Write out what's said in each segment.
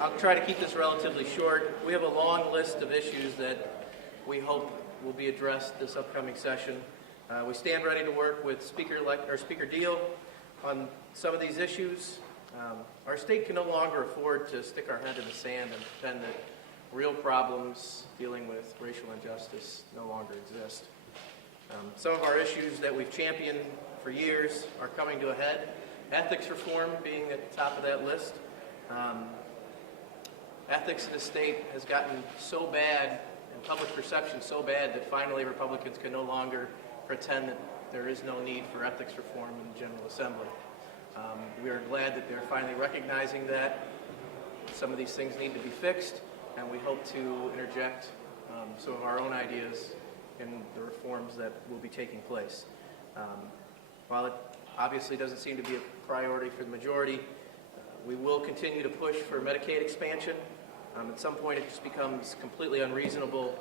I'll try to keep this relatively short. We have a long list of issues that we hope will be addressed this upcoming session. We stand ready to work with Speaker Deal on some of these issues. Our state can no longer afford to stick our head in the sand and pretend that real problems dealing with racial injustice no longer exist. Some of our issues that we've championed for years are coming to a head. Ethics reform being at the top of that list. Ethics in the state has gotten so bad, and public perception so bad, that finally Republicans can no longer pretend that there is no need for ethics reform in the General Assembly. We are glad that they're finally recognizing that some of these things need to be fixed, and we hope to interject some of our own ideas in the reforms that will be taking place. While it obviously doesn't seem to be a priority for the majority, we will continue to push for Medicaid expansion. At some point it just becomes completely unreasonable,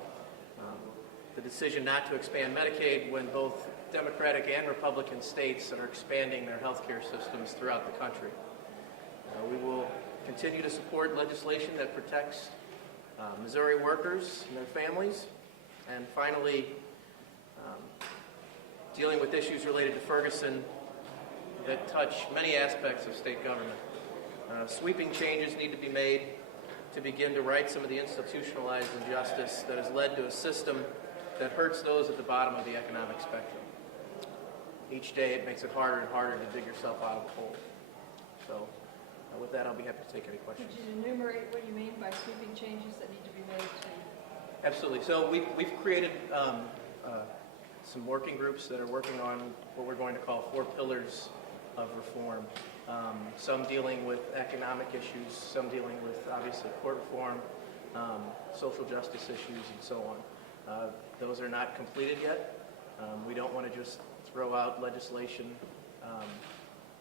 the decision not to expand Medicaid when both Democratic and Republican states are expanding their health care systems throughout the country. We will continue to support legislation that protects Missouri workers and their families. And finally, dealing with issues related to Ferguson that touch many aspects of state government. Sweeping changes need to be made to begin to right some of the institutionalized injustice that has led to a system that hurts those at the bottom of the economic spectrum. Each day it makes it harder and harder to dig yourself out of the hole. So with that, I'll be happy to take any questions. Could you enumerate what you mean by sweeping changes that need to be made to... Absolutely. So we've created some working groups that are working on what we're going to call 4 pillars of reform. Some dealing with economic issues, some dealing with, obviously, court reform, social justice issues, and so on. Those are not completed yet. We don't want to just throw out legislation.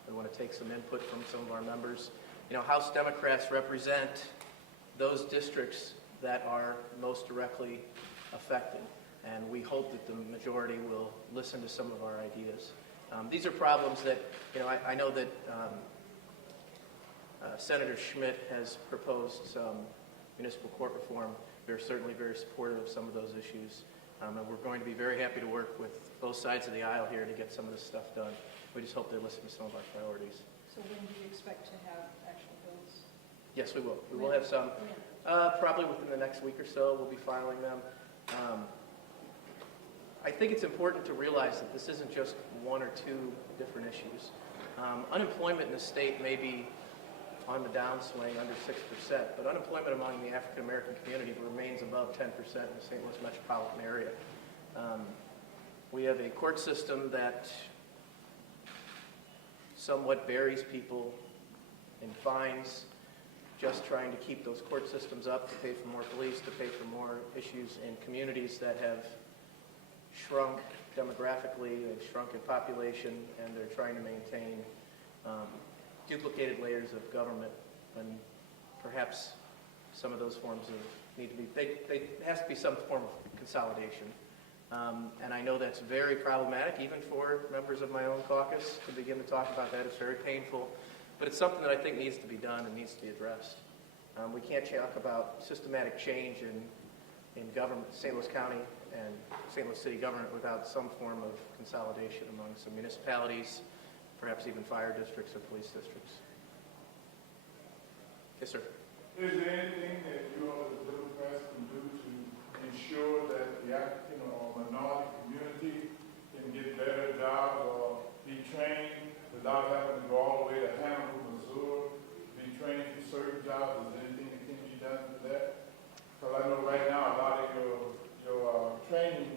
We want to take some input from some of our members. House Democrats represent those districts that are most directly affected, and we hope that the majority will listen to some of our ideas. These are problems that, I know that Senator Schmidt has proposed some municipal court reform. We're certainly very supportive of some of those issues, and we're going to be very happy to work with both sides of the aisle here to get some of this stuff done. We just hope they listen to some of our priorities. So when do you expect to have actual bills? Yes, we will. We will have some. Probably within the next week or so, we'll be filing them. I think it's important to realize that this isn't just 1 or 2 different issues. Unemployment in the state may be on the downswing, under 6%, but unemployment among the African American community remains above 10% in the St. Louis metropolitan area. We have a court system that somewhat buries people in fines, just trying to keep those court systems up, to pay for more police, to pay for more issues in communities that have shrunk demographically, they've shrunk in population, and they're trying to maintain duplicated layers of government, and perhaps some of those forms need to be, there has to be some form of consolidation. And I know that's very problematic, even for members of my own caucus, to begin to talk about that. It's very painful, but it's something that I think needs to be done and needs to be addressed. We can't talk about systematic change in government, St. Louis County and St. Louis City government, without some form of consolidation among some municipalities, perhaps even fire districts or police districts. Yes, sir. Is there anything that you all as Democrats can do to ensure that the African or minority community can get better jobs or be trained without having to go all the way to Hummel, Missouri, be trained for certain jobs? Is there anything that can be done for that? Because I know right now a lot of your training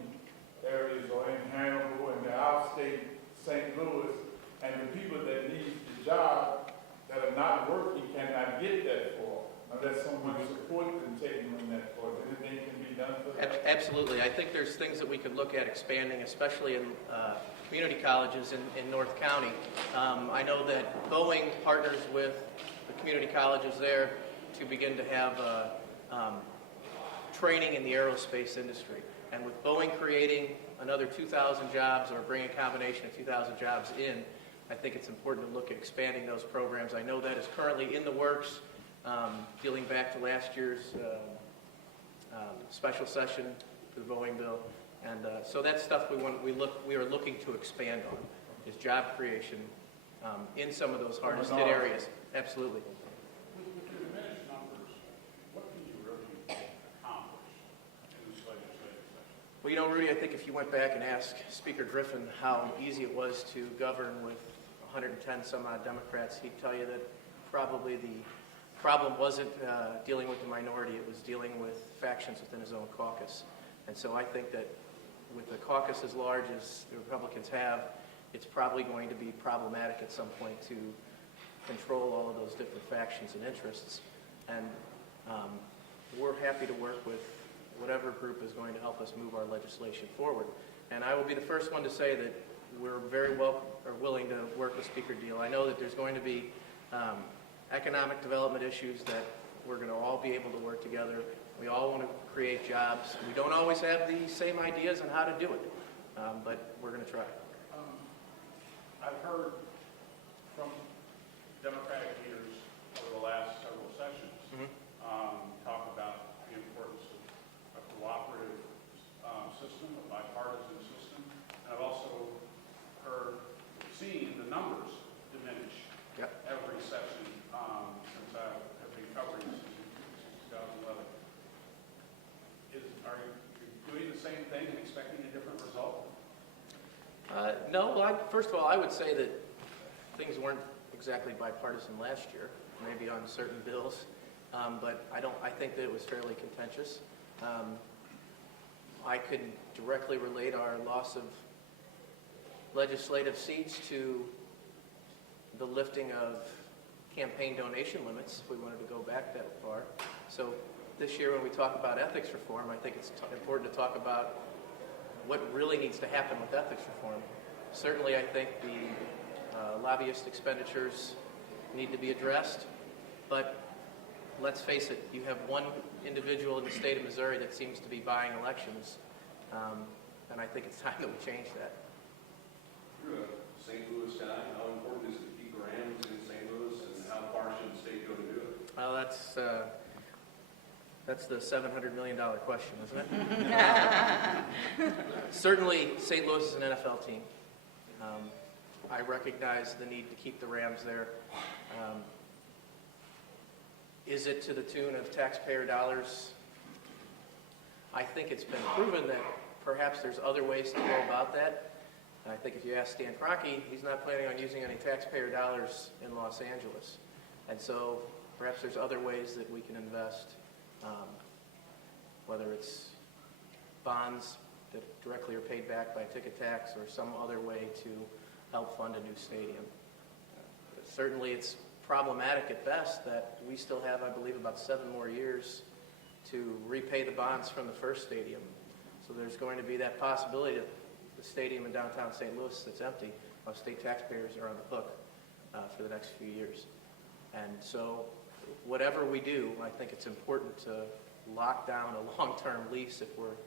areas are in Hannibal and the outstate St. Louis, and the people that need the job that are not working cannot get that for unless someone support them taking them that for. Anything can be done for that? Absolutely. I think there's things that we could look at expanding, especially in community colleges in North County. I know that Boeing partners with the community colleges there to begin to have training in the aerospace industry. And with Boeing creating another 2,000 jobs, or bringing a combination of 2,000 jobs in, I think it's important to look at expanding those programs. I know that is currently in the works. dealing back to last year's special session for the voting bill. And so that's stuff we are looking to expand on, is job creation in some of those hardest hit areas. Absolutely. With your diminished numbers, what can you really accomplish in this legislative session? Well, Rudy, I think if you went back and asked Speaker Griffin how easy it was to govern with 110 some odd Democrats, he'd tell you that probably the problem wasn't dealing with the minority, it was dealing with factions within his own caucus. And so I think that with the caucus as large as the Republicans have, it's probably going to be problematic at some point to control all of those different factions and interests. And we're happy to work with whatever group is going to help us move our legislation forward. And I will be the first one to say that we're very willing to work with Speaker Deal. I know that there's going to be economic development issues that we're going to all be able to work together. We all want to create jobs. We don't always have the same ideas on how to do it, but we're going to try. I've heard from Democratic leaders over the last several sessions talk about the importance of a cooperative system, a bipartisan system. And I've also seen the numbers diminish every session since I have been covering this since 2011. Are you doing the same thing and expecting a different result? No, well, first of all, I would say that things weren't exactly bipartisan last year, maybe on certain bills, but I think that it was fairly contentious. I could directly relate our loss of legislative seats to the lifting of campaign donation limits, if we wanted to go back that far. So this year when we talk about ethics reform, I think it's important to talk about what really needs to happen with ethics reform. Certainly, I think the lobbyist expenditures need to be addressed, but let's face it, you have one individual in the state of Missouri that seems to be buying elections, and I think it's time that we change that. You're a St. Louis guy. How important is it to keep Rams in St. Louis, and how far should the state go to do it? Well, that's the $700 million question, isn't it? Certainly, St. Louis is an NFL team. I recognize the need to keep the Rams there. Is it to the tune of taxpayer dollars? I think it's been proven that perhaps there's other ways to go about that. And I think if you ask Stan Kroenke, he's not planning on using any taxpayer dollars in Los Angeles. And so perhaps there's other ways that we can invest, whether it's bonds that directly are paid back by ticket tax or some other way to help fund a new stadium. Certainly it's problematic at best that we still have, I believe, about 7 more years to repay the bonds from the first stadium. So there's going to be that possibility that the stadium in downtown St. Louis that's empty, while state taxpayers are on the hook for the next few years. And so whatever we do, I think it's important to lock down a long-term lease if we're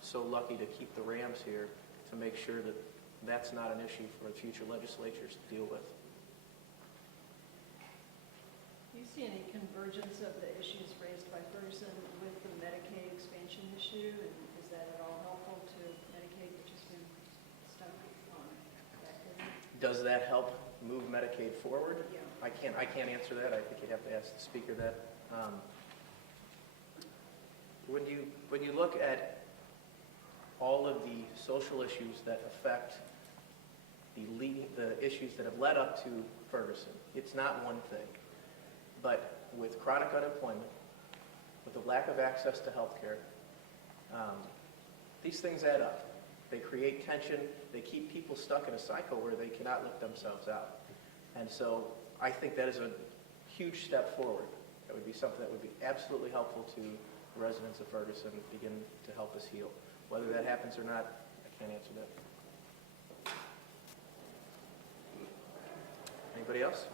so lucky to keep the Rams here, to make sure that that's not an issue for future legislatures to deal with. Do you see any convergence of the issues raised by Ferguson with the Medicaid expansion issue? And is that at all helpful to Medicaid, which has been stuck on activity? Does that help move Medicaid forward? Yeah. I can't answer that. I think you'd have to ask the speaker that. When you look at all of the social issues that affect the issues that have led up to Ferguson, it's not one thing. But with chronic unemployment, with the lack of access to health care, these things add up. They create tension. They keep people stuck in a cycle where they cannot lift themselves out. And so I think that is a huge step forward. That would be something that would be absolutely helpful to the residents of Ferguson and begin to help us heal. Whether that happens or not, I can't answer that. Anybody else?